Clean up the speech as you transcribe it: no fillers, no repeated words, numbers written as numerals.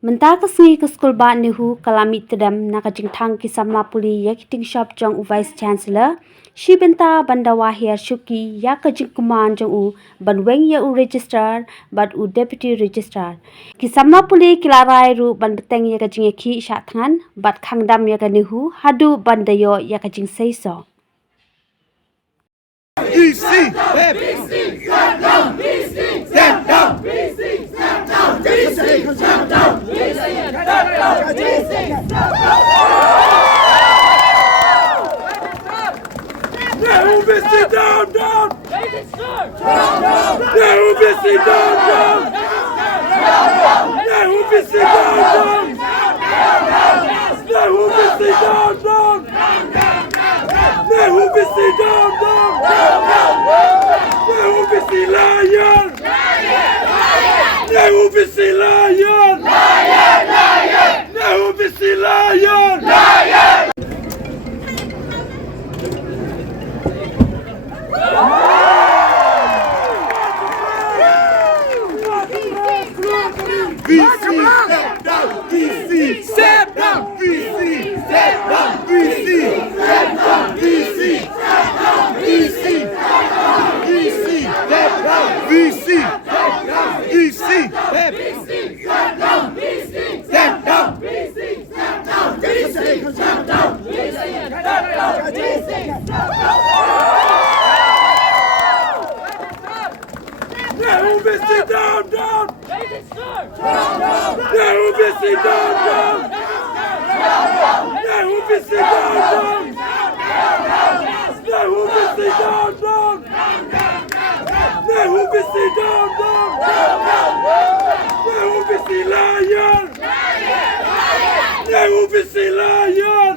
Mentaka sengi ke skul ba Nehu kalami Tdem nakajing Thang ki samla puli ya ki Tyngshop jong u vice chancellor shi benta banda wahir shuki ya kajing kuman jong u banweng ya u registrar but u deputy registrar ki samla puli kilarai ru ban beteng ya kajing ki sha thangan but khangdam ya ka Nehu hadu banda yo ya kajing seiso BC, stand down, BC, stand down, BC, stand down, BC, stand down, BC, stand down, BC, stand down. Nehu BC down, down. Nehu BC down, down. Nehu BC down, down. Nehu BC down, down. Nehu BC down, down. Nehu BC lion. Nehu BC lion. Nehu BC lion. BC step down, BC step down, BC step down, BC step down, BC step down, BC step down, BC step down, BC step down, BC step down, BC step down, BC step down, BC step down, BC step down. Nehu BC down, down. Nehu BC down, down. Nehu BC down, down. Nehu BC down, down. Nehu BC down, down. Nehu BC lion. Nehu BC lion.